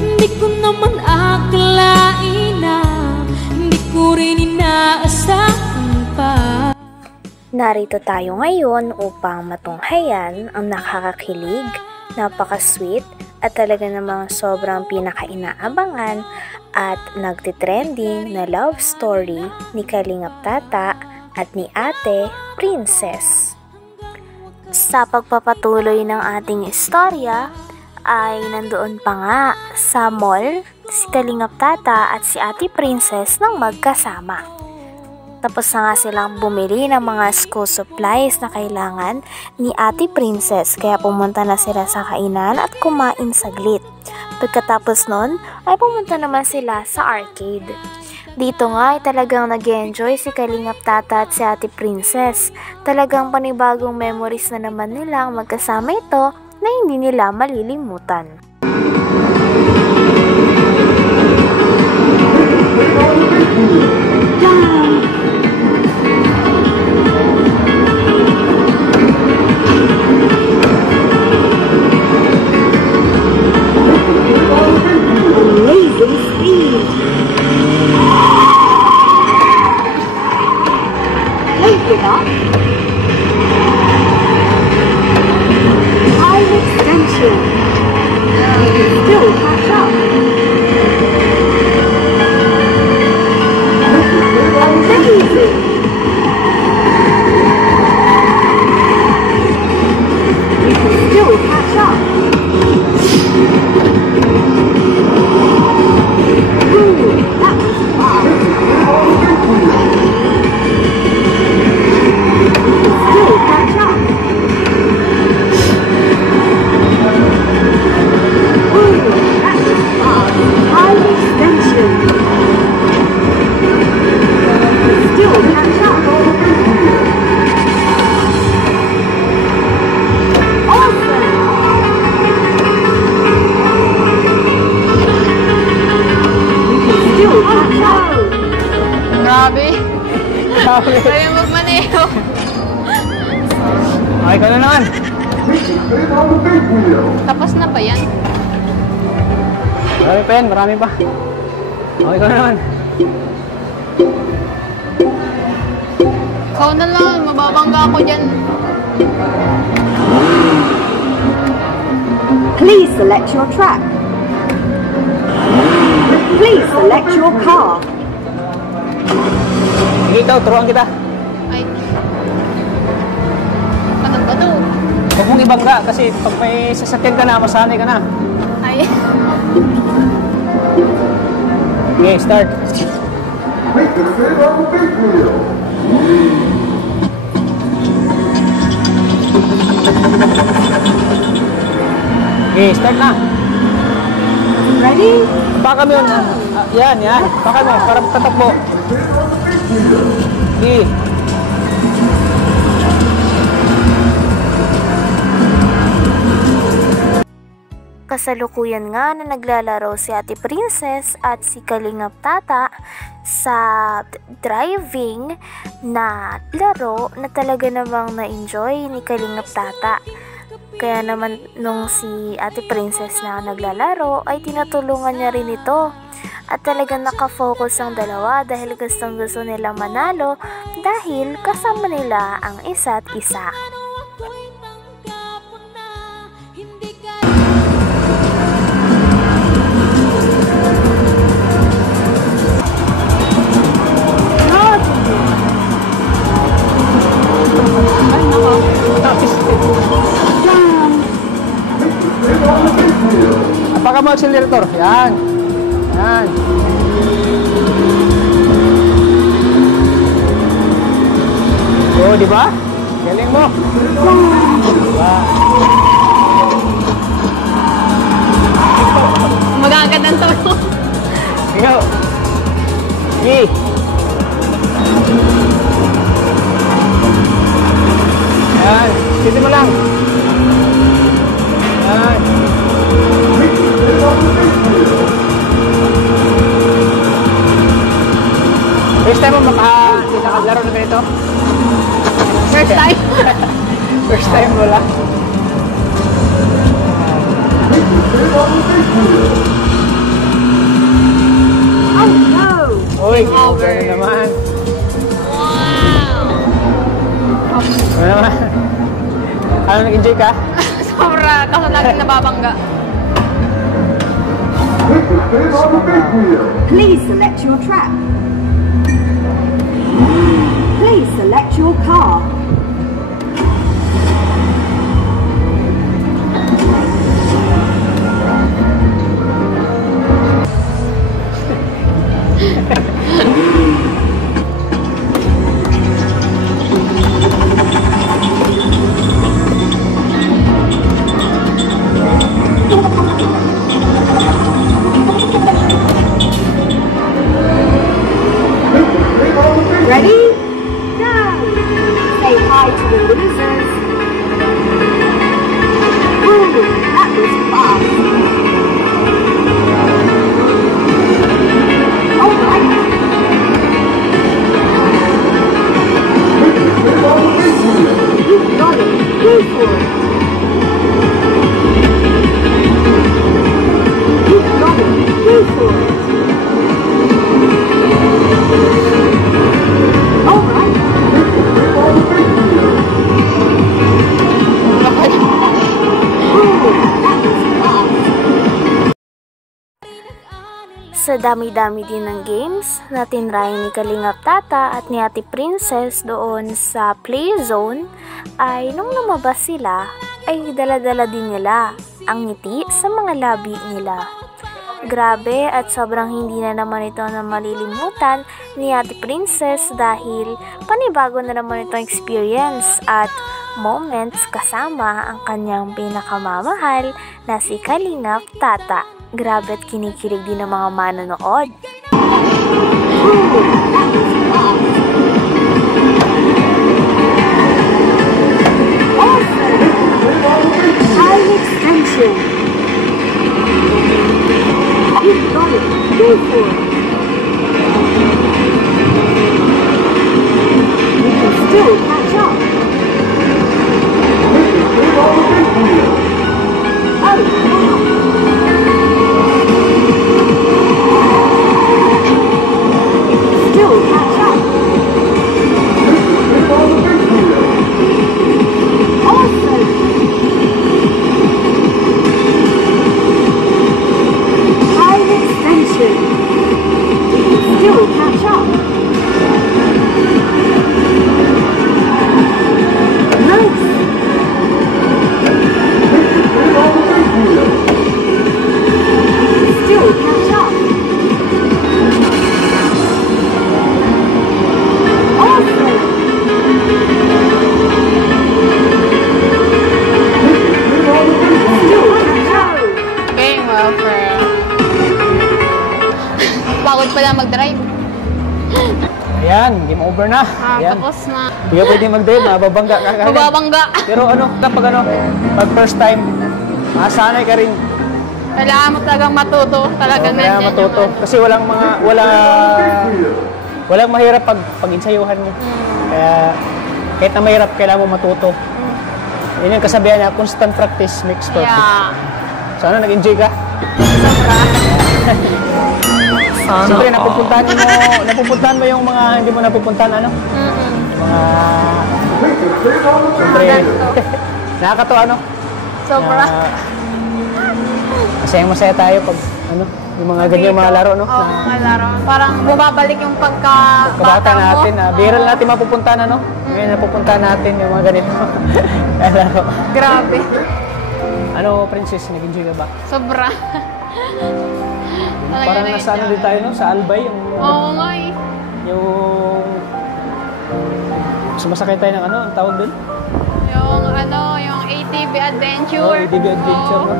Hindi ko naman akalain na hindi ko rin inaasahan pa. Narito tayo ngayon upang matunghayan ang nakakakilig, napaka-sweet at talaga namang sobrang pinaka-inaabangan at nagtitrending na love story ni Kalingap Tata at ni Ate Princess. Sa pagpapatuloy ng ating istorya ay nandoon pa nga sa mall si Kalingap Tata at si Ate Princess nang magkasama. Tapos na nga silang bumili ng mga school supplies na kailangan ni Ate Princess, kaya pumunta na sila sa kainan at kumain saglit. Pagkatapos nun ay pumunta naman sila sa arcade. Dito nga ay talagang nag-enjoy si Kalingap Tata at si Ate Princess. Talagang panibagong memories na naman nila ang magkasama ito na hindi nila malilimutan. Amazing speed! Take it up! Extension. You can still catch up. Amazing. You can still catch up. Ooh, that was fun. You can still catch up. Grabe. Kaya magmaneho. Okay ka na naman. Tapos na ba yan? Marami pa yan, marami pa. Okay ka na naman. Ikaw na lang, mababangga ako dyan. Please select your track. Please select your car. Sige ikaw, turuan kita. Ay. Ano ba ito? Huwag mong ibangga kasi pag may sasakyan ka na, masanay ka na. Ay. Okay, start. Okay, start na. Ready? Baka mo yun. Yan, yan. Baka mo, para tatakbo. Okay. Kasalukuyan nga na naglalaro si Ate Princess at si Kalingap Tata sa driving na laro na talaga namang na-enjoy ni Kalingap Tata. Kaya naman nung si Ate Princess na naglalaro ay tinutulungan niya rin ito. At talagang nakafocus ang dalawa dahil gustong gusto nila manalo dahil kasama nila ang isa't isa. Apaka mo accelerator. Yan. Yan. Oh, di ba? Galing mo. Diba? Magagad ang tono. Ikaw. Sige. Yan. Siti mo lang. Yan. First time mo nakaglaro na ganito? First time? First time mo lang. Uy, Game over. ano naman? Ano naman? Ano, nag-enjoy ka? Sobra, kaso laging nababangga. Please select your track. Please select your car. Ready? Go! Say hi to the losers. Ooh, that was fast. All right. You've got it. Go for it. You've got it. Go for it. All right. Sa dami-dami din ng games na tinry ni Kalingap Tata at ni Ate Princess doon sa play zone, ay nung lumabas sila ay dala-dala din nila ang ngiti sa mga labi nila. Grabe at sobrang hindi na naman ito na malilimutan ni Ate Princess dahil panibago na naman itong experience at moments kasama ang kanyang pinakamamahal na si Kalingap Tata. Grabe at kinikilig din ng mga manonood. Time extension. You've got it. Go for it. You can still catch up. Oh, wow. Still catch up. Awesome. Time extension. You can still catch up. Nice. Still catch up. Awesome. Still catch up. Game over. Pagod pala mag-drive. Ayan, game over na. Ayan. Tapos na. Hindi ka pwede mag-drive, mababangga ka kagad. Mababangga. Pero pag first time, masanay ka rin. Kailangan mo talagang matuto. Talagang Kaya matuto. Kasi walang mahirap pag insayuhan mo. Kaya kahit na mahirap, kailangan mo matuto. Yun yung kasabihan niya, constant practice makes perfect. Yeah. Sana nag-enjoy ka. Siyempre, napupuntahan mo yung mga hindi mo napupuntahan, ano? Mga... Siyempre, nakakatawa, ano? Sobra. Masaya tayo pag, ano, yung mga ganyan mga laro, no? Oo, mga laro. Parang bumabalik yung pagkabata mo. Natin, biral natin mapupuntahan, ano? Ngayon napupuntahan natin yung mga ganito. Laro. Grabe. Ano, Princess, nag-enjoy ka ba? Sobra. Parang nasa ano din tayo, no? Sa Albay, yung... Oo nga eh. Yung... Sumasakay tayo ng ano, ang tawag doon? Yung ATV Adventure. Oh, ATV Adventure, Oo. no?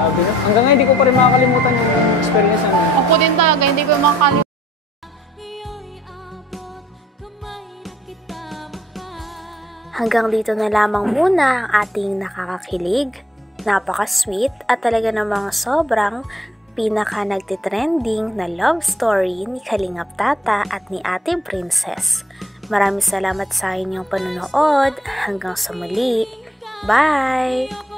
Sabi, no? Hanggang ngayon, hindi ko pa rin makakalimutan yung experience na. Ako din talaga, hindi ko makakalimutan. Hanggang dito na lamang muna ang ating nakakakilig, napaka-sweet at talaga namang sobrang pinaka nagtitrending na love story ni Kalingap Tata at ni Ate Princess. Maraming salamat sa inyong panonood. Hanggang sa muli. Bye!